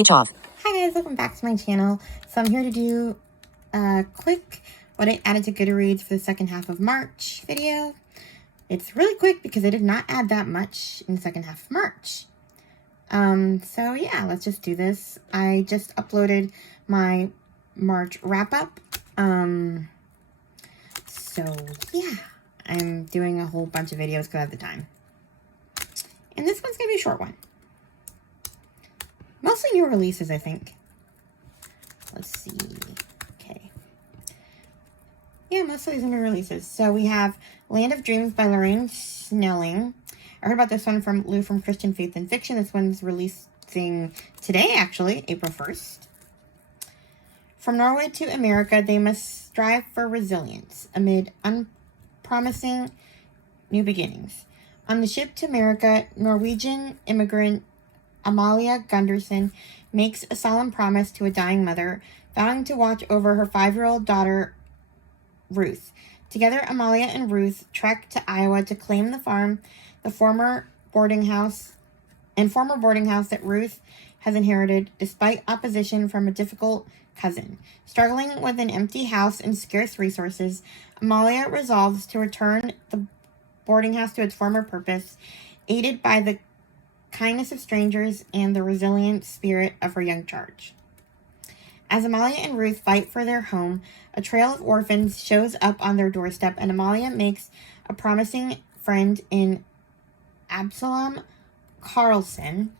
Speech off. Hi guys, welcome back to my channel. So I'm here to do a quick what I added to Goodreads for the second half of March video. It's really quick because I did not add that much in the second half of March. So yeah, let's just do this. I just uploaded my March wrap-up. So yeah, I'm doing a whole bunch of videos because I have the time. And this one's going to be a short one. Mostly new releases, I think. Let's see. Okay. Yeah, mostly these are new releases. So we have Land of Dreams by Lorraine Snelling. I heard about this one from Lou from Christian Faith and Fiction. This one's releasing today, actually, April 1st. From Norway to America, they must strive for resilience amid unpromising new beginnings. On the ship to America, Norwegian immigrant Amalia Gunderson makes a solemn promise to a dying mother, vowing to watch over her 5-year-old daughter, Ruth. Together, Amalia and Ruth trek to Iowa to claim the farm, the former boarding house that Ruth has inherited, despite opposition from a difficult cousin. Struggling with an empty house and scarce resources, Amalia resolves to return the boarding house to its former purpose, aided by the kindness of strangers and the resilient spirit of her young charge. As Amalia and Ruth fight for their home, a trail of orphans shows up on their doorstep, and Amalia makes a promising friend in Absalom Carlson,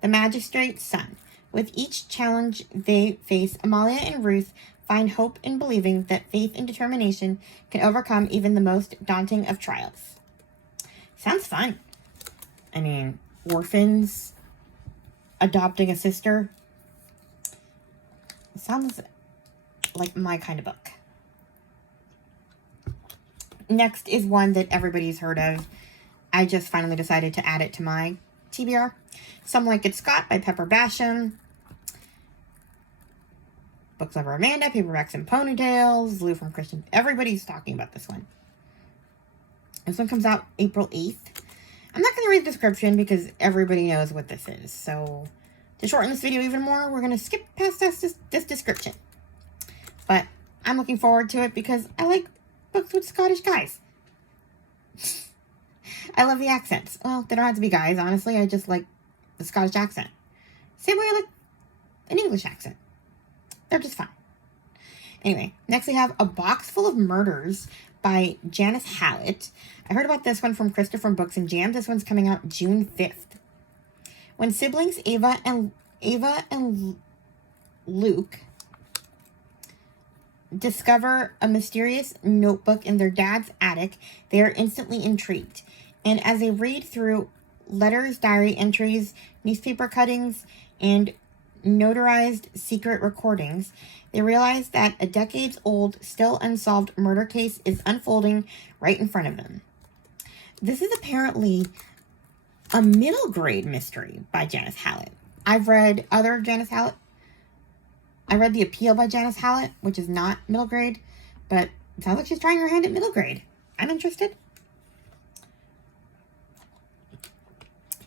the magistrate's son. With each challenge they face, Amalia and Ruth find hope in believing that faith and determination can overcome even the most daunting of trials. Sounds fun. I mean, orphans adopting a sister. Sounds like my kind of book. Next is one that everybody's heard of. I just finally decided to add it to my TBR. Some Like It Scott by Pepper Basham. Books Lover Amanda, Paperbacks and Ponytails, Lou from Christian. Everybody's talking about this one. This one comes out April 8th. I'm not going to read the description because everybody knows what this is. So, to shorten this video even more, we're going to skip past this description. But I'm looking forward to it because I like books with Scottish guys. I love the accents. Well, they don't have to be guys, honestly. I just like the Scottish accent. Same way I like an English accent. They're just fun. Anyway, next we have A Box Full of Murders by Janice Hallett. I heard about this one from Krista from Books and Jams. This one's coming out June 5th. When siblings Ava and Luke discover a mysterious notebook in their dad's attic, they are instantly intrigued. And as they read through letters, diary entries, newspaper cuttings, and notarized secret recordings, they realize that a decades-old, still unsolved murder case is unfolding right in front of them. This is apparently a middle grade mystery by Janice Hallett. I've read other Janice Hallett. I read The Appeal by Janice Hallett, which is not middle grade, but it sounds like she's trying her hand at middle grade. I'm interested.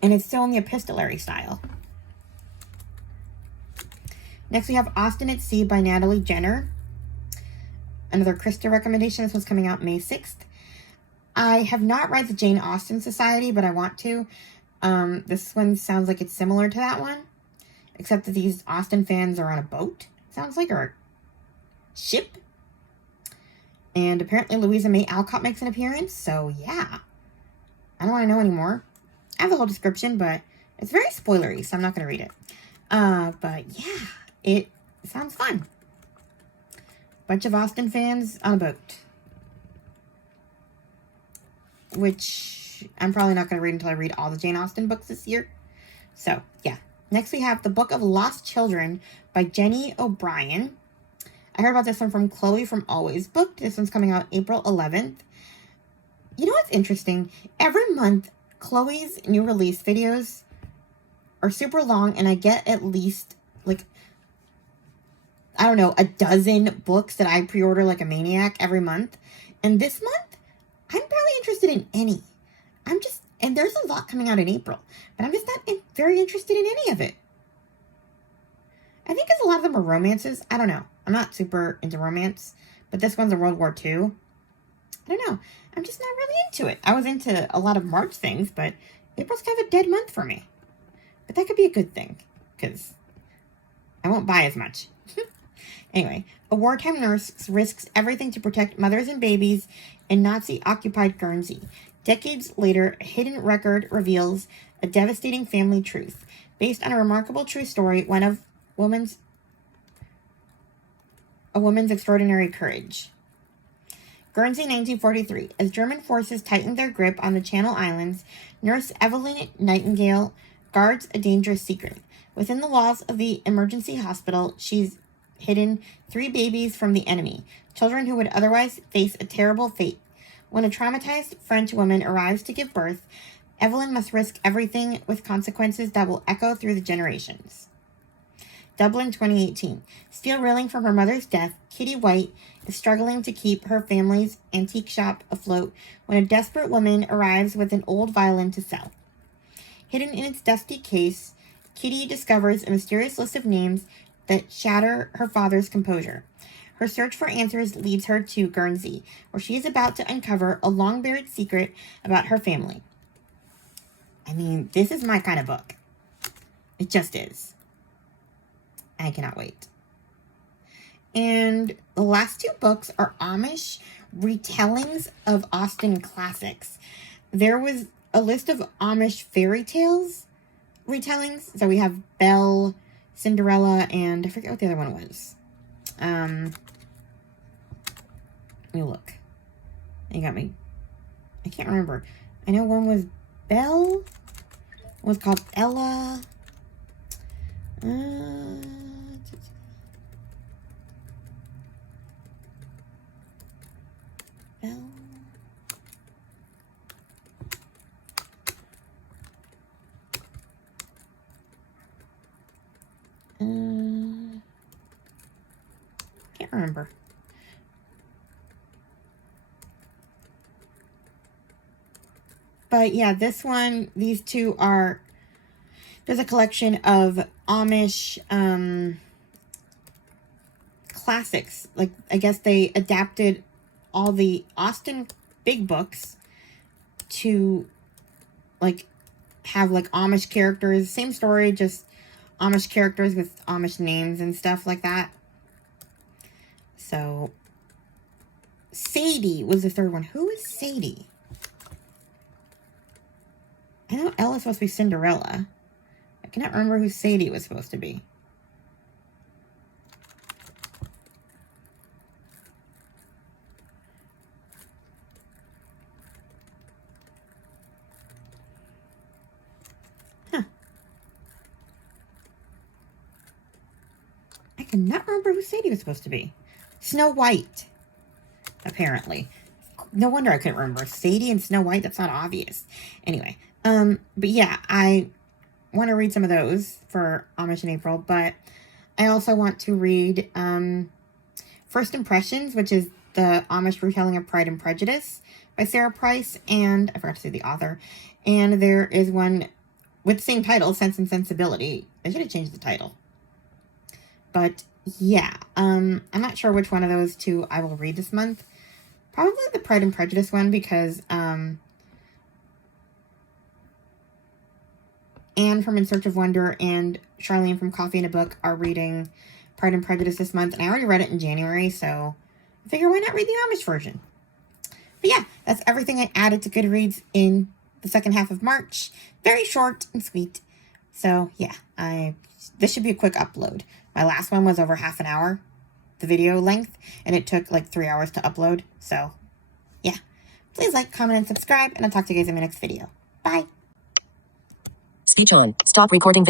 And it's still in the epistolary style. Next, we have Austin at Sea by Natalie Jenner. Another Krista recommendation. This one's coming out May 6th. I have not read the Jane Austen Society, but I want to. This one sounds like it's similar to that one, except that these Austen fans are on a boat, sounds like, or a ship. And apparently Louisa May Alcott makes an appearance, so yeah. I don't want to know anymore. I have the whole description, but it's very spoilery, so I'm not going to read it. But yeah, it sounds fun. Bunch of Austen fans on a boat. Which I'm probably not going to read until I read all the Jane Austen books this year. So, yeah. Next we have The Book of Lost Children by Jenny O'Brien. I heard about this one from Chloe from Always Booked. This one's coming out April 11th. You know what's interesting? Every month, Chloe's new release videos are super long, and I get at least, like, I don't know, a dozen books that I pre-order like a maniac every month. And this month, I'm barely interested in any. And there's a lot coming out in April, but I'm just not very interested in any of it. I think because a lot of them are romances. I don't know. I'm not super into romance, but this one's a World War II. I don't know. I'm just not really into it. I was into a lot of March things, but April's kind of a dead month for me. But that could be a good thing, because I won't buy as much. Anyway, a wartime nurse risks everything to protect mothers and babies in Nazi-occupied Guernsey. Decades later, a hidden record reveals a devastating family truth. Based on a remarkable true story, one of a woman's extraordinary courage. Guernsey, 1943. As German forces tightened their grip on the Channel Islands, Nurse Evelyn Nightingale guards a dangerous secret. Within the walls of the emergency hospital, she's hidden 3 babies from the enemy, children who would otherwise face a terrible fate. When a traumatized French woman arrives to give birth, Evelyn must risk everything with consequences that will echo through the generations. Dublin, 2018. Still reeling from her mother's death, Kitty White is struggling to keep her family's antique shop afloat when a desperate woman arrives with an old violin to sell. Hidden in its dusty case, Kitty discovers a mysterious list of names that shatter her father's composure. Her search for answers leads her to Guernsey, where she is about to uncover a long-buried secret about her family. I mean, this is my kind of book. It just is. I cannot wait. And the last 2 books are Amish retellings of Austen classics. There was a list of Amish fairy tales retellings. So we have Belle, Cinderella, and I forget what the other one was. Let me look. You got me. I can't remember. I know one was Belle. One was called Ella. Belle. Can't remember. But yeah, this one, these 2 are, there's a collection of Amish classics. Like, I guess they adapted all the Austen big books to, like, have, like, Amish characters. Same story, just Amish characters with Amish names and stuff like that. So, Sadie was the 3rd one. Who is Sadie? I know Ella's supposed to be Cinderella. I cannot remember who Sadie was supposed to be. Huh. I cannot remember who Sadie was supposed to be. Snow White, apparently. No wonder I couldn't remember. Sadie and Snow White, that's not obvious. Anyway, but yeah, I want to read some of those for Amish in April, but I also want to read First Impressions, which is the Amish retelling of Pride and Prejudice by Sarah Price, and I forgot to say the author. And there is one with the same title, Sense and Sensibility. They should have changed the title. But yeah, I'm not sure which one of those 2 I will read this month. Probably the Pride and Prejudice one, because Anne from In Search of Wonder and Charlene from Coffee and a Book are reading Pride and Prejudice this month, and I already read it in January, so I figure why not read the Amish version? But yeah, that's everything I added to Goodreads in the second half of March. Very short and sweet. So yeah, this should be a quick upload. My last one was over half an hour, the video length, and it took like 3 hours to upload. So yeah, please like, comment, and subscribe, and I'll talk to you guys in my next video. Bye. Speech on. Stop recording video.